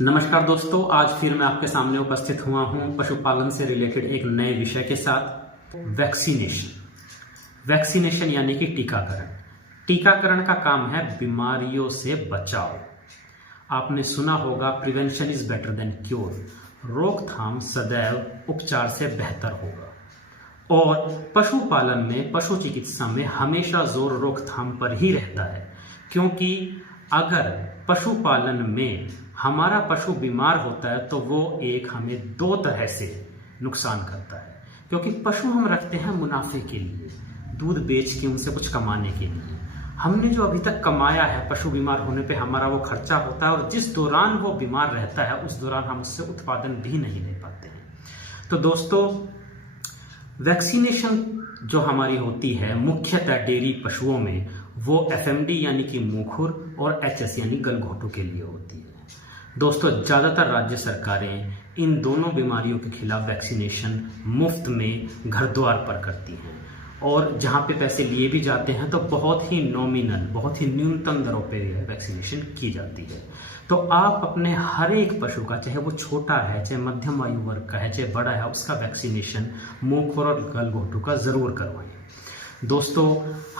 नमस्कार दोस्तों, आज फिर मैं आपके सामने उपस्थित हुआ हूं पशुपालन से रिलेटेड एक नए विषय के साथ। वैक्सीनेशन यानी कि टीकाकरण। टीकाकरण का काम है बीमारियों से बचाव। आपने सुना होगा prevention is better than cure. रोकथाम सदैव उपचार से बेहतर होगा। और पशुपालन में, पशु चिकित्सा में हमेशा जोर रोकथाम पर ही रहता है, क्योंकि अगर पशुपालन में हमारा पशु बीमार होता है तो वो एक हमें दो तरह से नुकसान करता है। क्योंकि पशु हम रखते हैं मुनाफे के लिए, दूध बेच के उनसे कुछ कमाने के लिए। हमने जो अभी तक कमाया है, पशु बीमार होने पे हमारा वो खर्चा होता है, और जिस दौरान वो बीमार रहता है उस दौरान हम उससे उत्पादन भी नहीं ले पाते हैं। तो दोस्तों, वैक्सीनेशन जो हमारी होती है मुख्यतः डेयरी पशुओं में, वो एफएमडी यानी कि मुंहखुर और एचएस यानी गलघोटू के लिए होती है। दोस्तों, ज़्यादातर राज्य सरकारें इन दोनों बीमारियों के खिलाफ वैक्सीनेशन मुफ्त में घर द्वार पर करती हैं, और जहाँ पे पैसे लिए भी जाते हैं तो बहुत ही नॉमिनल, बहुत ही न्यूनतम दरों पे वैक्सीनेशन की जाती है। तो आप अपने हर एक पशु का, चाहे वो छोटा है, चाहे मध्यम आयु वर्ग का है, चाहे बड़ा है, उसका वैक्सीनेशन मुंहखुर और गलघोटू का ज़रूर करवाएं। दोस्तों,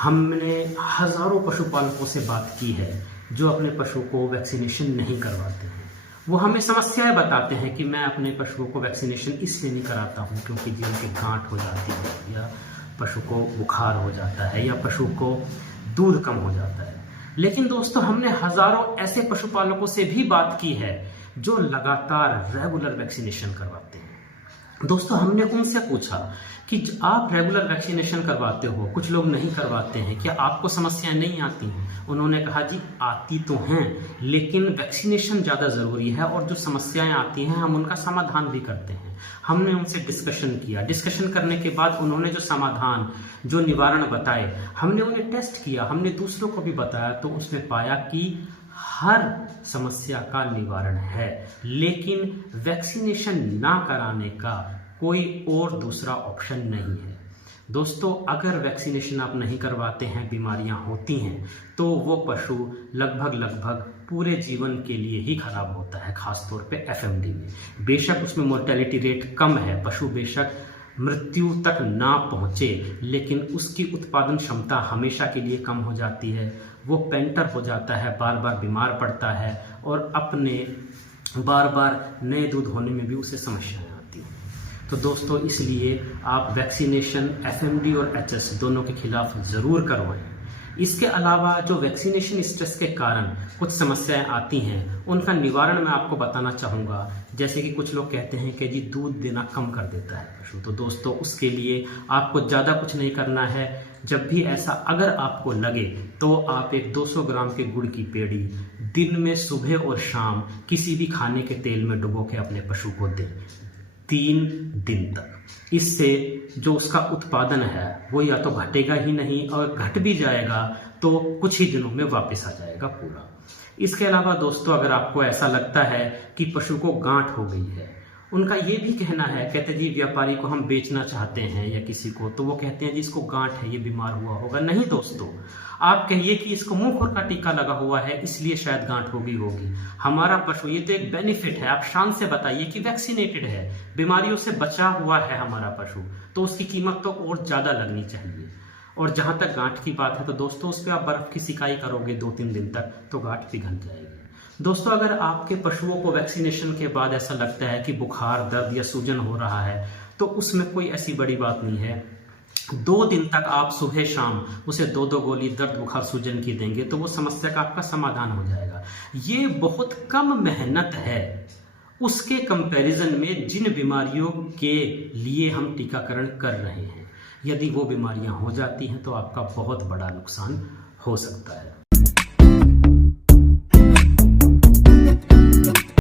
हमने हज़ारों पशुपालकों से बात की है जो अपने पशु को वैक्सीनेशन नहीं करवाते हैं। वो हमें समस्याएं बताते हैं कि मैं अपने पशुओं को वैक्सीनेशन इसलिए नहीं कराता हूँ क्योंकि जी उनकी गांठ हो जाती है, या पशु को बुखार हो जाता है, या पशु को दूध कम हो जाता है। लेकिन दोस्तों, हमने हज़ारों ऐसे पशुपालकों से भी बात की है जो लगातार रेगुलर वैक्सीनेशन करवाते हैं। दोस्तों, हमने उनसे पूछा कि आप रेगुलर वैक्सीनेशन करवाते हो, कुछ लोग नहीं करवाते हैं, क्या आपको समस्याएं नहीं आती हैं? उन्होंने कहा जी आती तो हैं, लेकिन वैक्सीनेशन ज़्यादा ज़रूरी है, और जो समस्याएं आती हैं हम उनका समाधान भी करते हैं। हमने उनसे डिस्कशन किया। डिस्कशन करने के बाद उन्होंने जो समाधान, जो निवारण बताए, हमने उन्हें टेस्ट किया, हमने दूसरों को भी बताया, तो उसमें पाया कि हर समस्या का निवारण है, लेकिन वैक्सीनेशन ना कराने का कोई और दूसरा ऑप्शन नहीं है। दोस्तों, अगर वैक्सीनेशन आप नहीं करवाते हैं, बीमारियां होती हैं, तो वो पशु लगभग पूरे जीवन के लिए ही खराब होता है, खासतौर पे एफएमडी में। बेशक उसमें मोर्टेलिटी रेट कम है, पशु बेशक मृत्यु तक ना पहुंचे, लेकिन उसकी उत्पादन क्षमता हमेशा के लिए कम हो जाती है। वो पेंटर हो जाता है, बार बार बीमार पड़ता है, और अपने बार बार नए दूध होने में भी उसे समस्याएं आती हैं। तो दोस्तों, इसलिए आप वैक्सीनेशन एफएमडी और एचएस दोनों के खिलाफ ज़रूर करवाएं। इसके अलावा जो वैक्सीनेशन स्ट्रेस के कारण कुछ समस्याएं आती हैं, उनका निवारण मैं आपको बताना चाहूँगा। जैसे कि कुछ लोग कहते हैं कि जी दूध देना कम कर देता है पशु। तो दोस्तों, उसके लिए आपको ज़्यादा कुछ नहीं करना है। जब भी ऐसा अगर आपको लगे तो आप एक 200 ग्राम के गुड़ की पेड़ी दिन में सुबह और शाम किसी भी खाने के तेल में डुबो के अपने पशु को दें 3 दिन तक। इससे जो उसका उत्पादन है वो या तो घटेगा ही नहीं, और घट भी जाएगा तो कुछ ही दिनों में वापस आ जाएगा पूरा। इसके अलावा दोस्तों, अगर आपको ऐसा लगता है कि पशु को गांठ हो गई है, उनका ये भी कहना है, कहते जी व्यापारी को हम बेचना चाहते हैं या किसी को, तो वो कहते हैं जी इसको गांठ है, ये बीमार हुआ होगा। नहीं दोस्तों, आप कहिए कि इसको मुंहखुर का टीका लगा हुआ है इसलिए शायद गांठ होगी। हमारा पशु, ये तो एक बेनिफिट है, आप शान से बताइए कि वैक्सीनेटेड है, बीमारियों से बचा हुआ है हमारा पशु, तो उसकी कीमत तो और ज़्यादा लगनी चाहिए। और जहाँ तक गांठ की बात है, तो दोस्तों उस पर आप बर्फ़ की सिकाई करोगे 2-3 दिन तक तो गांठ पिघल जाएगी। दोस्तों, अगर आपके पशुओं को वैक्सीनेशन के बाद ऐसा लगता है कि बुखार, दर्द या सूजन हो रहा है, तो उसमें कोई ऐसी बड़ी बात नहीं है। 2 दिन तक आप सुबह शाम उसे 2-2 गोली दर्द, बुखार, सूजन की देंगे तो वो समस्या का आपका समाधान हो जाएगा। ये बहुत कम मेहनत है उसके कंपैरिजन में जिन बीमारियों के लिए हम टीकाकरण कर रहे हैं। यदि वो बीमारियां हो जाती हैं तो आपका बहुत बड़ा नुकसान हो सकता है।